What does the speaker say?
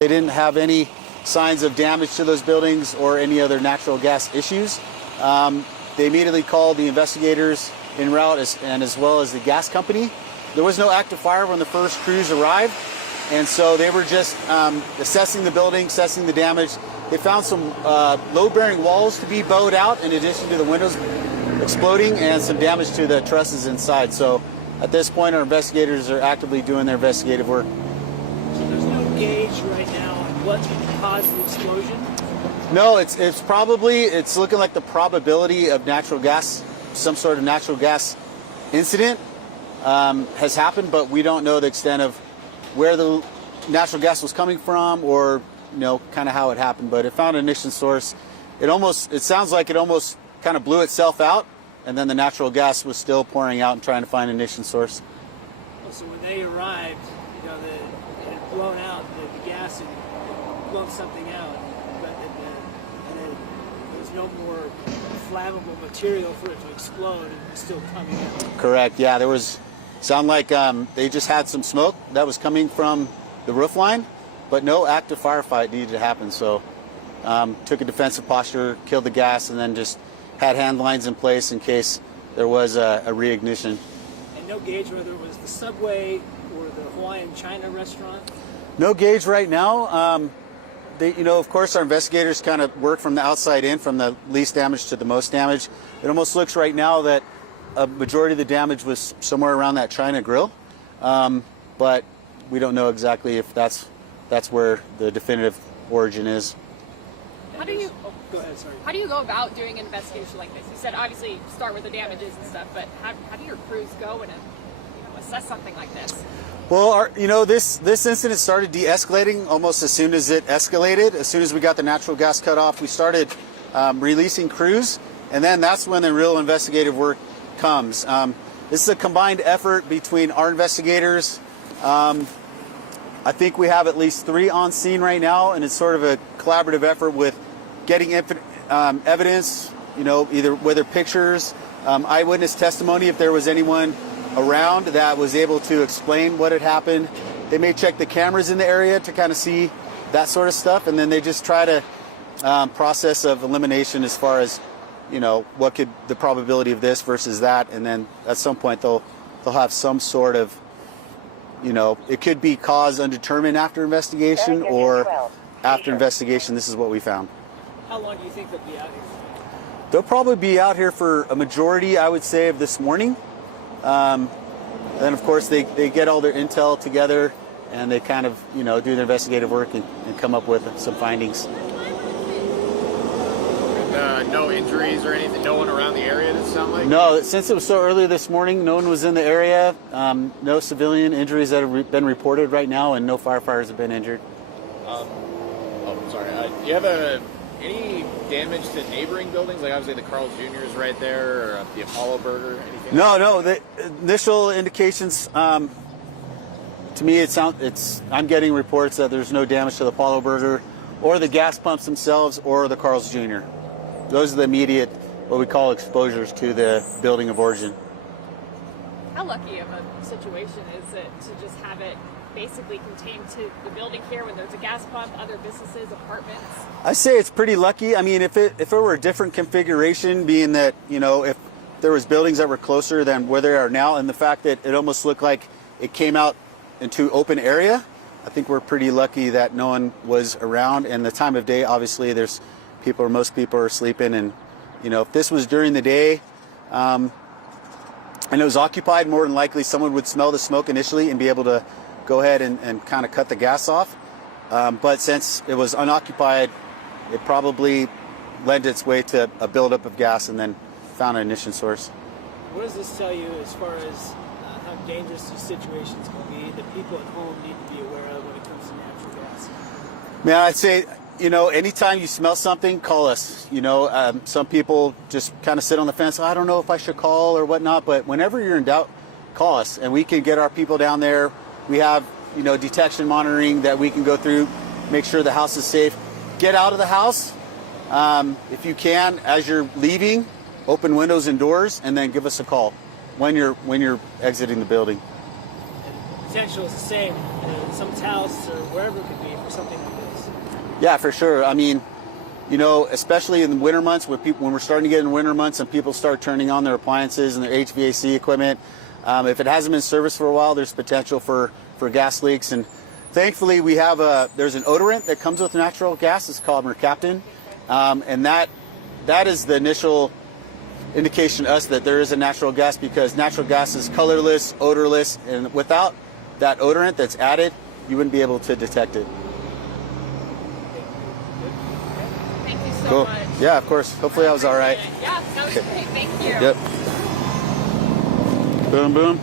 They didn't have any signs of damage to those buildings or any other natural gas issues. They immediately called the investigators en route and as well as the gas company. There was no active fire when the first crews arrived, and so they were just assessing the building, assessing the damage. They found some load-bearing walls to be bowed out in addition to the windows exploding and some damage to the trusses inside. So at this point, our investigators are actively doing their investigative work. So there's no gauge right now on what caused the explosion? No, it's looking like the probability of natural gas, some sort of natural gas incident has happened, but we don't know the extent of where the natural gas was coming from or, kind of how it happened. But it found an ignition source. It sounds like it almost kind of blew itself out, and then the natural gas was still pouring out and trying to find an ignition source. So when they arrived, it had blown out, the gas had blown something out, but there was no more flammable material for it to explode, and it was still coming out. Correct. Yeah, there was. Sound like they just had some smoke that was coming from the roof line, but no active firefight needed to happen. So took a defensive posture, killed the gas, and then just had hand lines in place in case there was a reignition. And no gauge whether it was the Subway or the Hawaiian China restaurant? No gauge right now. Of course, our investigators kind of work from the outside in, from the least damage to the most damage. It almost looks right now that a majority of the damage was somewhere around that China grill, but we don't know exactly if that's where the definitive origin is. How do you go ahead, sorry. How do you go about doing an investigation like this? You said obviously start with the damages and stuff, but how do your crews go and assess something like this? Well, this incident started de-escalating almost as soon as it escalated. As soon as we got the natural gas cut off, we started releasing crews, and then that's when the real investigative work comes. This is a combined effort between our investigators. I think we have at least 3 on scene right now, and it's sort of a collaborative effort with getting evidence, either whether pictures, eyewitness testimony, if there was anyone around that was able to explain what had happened. They may check the cameras in the area to kind of see that sort of stuff, and then they just try to process of elimination as far as what could the probability of this versus that, and then at some point they'll have some sort of, it could be cause undetermined after investigation, or after investigation, this is what we found. How long do you think they'll be out here? They'll probably be out here for a majority, I would say, of this morning. Then of course they get all their intel together and they kind of, do their investigative work and come up with some findings. No injuries or anything? No one around the area, does it sound like? No, since it was so early this morning, no one was in the area. No civilian injuries that have been reported right now, and no firefighters have been injured. Sorry. Do you have any damage to neighboring buildings? Like obviously the Carl's Jr. is right there, or the Apollo Burger, anything? No. The initial indications, to me, I'm getting reports that there's no damage to the Apollo Burger, or the gas pumps themselves, or the Carl's Jr. Those are the immediate, what we call exposures to the building of origin. How lucky of a situation is it to just have it basically contained to the building here when there's a gas pump, other businesses, apartments? I say it's pretty lucky. I mean, if it were a different configuration, being that, if there was buildings that were closer than where they are now, and the fact that it almost looked like it came out into open area, I think we're pretty lucky that no one was around. And the time of day, obviously, most people are sleeping, and if this was during the day and it was occupied, more than likely someone would smell the smoke initially and be able to go ahead and kind of cut the gas off. But since it was unoccupied, it probably lent its way to a buildup of gas and then found an ignition source. What does this tell you as far as how dangerous these situations can be that people at home need to be aware of when it comes to natural gas? Man, I'd say, anytime you smell something, call us. Some people just kind of sit on the fence. I don't know if I should call or whatnot, but whenever you're in doubt, call us, and we can get our people down there. We have, detection monitoring that we can go through, make sure the house is safe. Get out of the house if you can. As you're leaving, open windows and doors, and then give us a call when you're exiting the building. And potential is the same in some house or wherever it could be. for something like this? Yeah, for sure. I mean, you know, especially in the winter months when we're starting to get in winter months and people start turning on their appliances and their HVAC equipment, if it hasn't been serviced for a while, there's potential for gas leaks. And thankfully, there's an odorant that comes with natural gas. It's called mercaptan, and that is the initial indication to us that there is a natural gas, because natural gas is colorless, odorless, and without that odorant that's added, you wouldn't be able to detect it. Thank you so Cool. much. Yeah, of course. Hopefully I was all right. Yeah, that was great. Thank you. Yep. Boom, boom.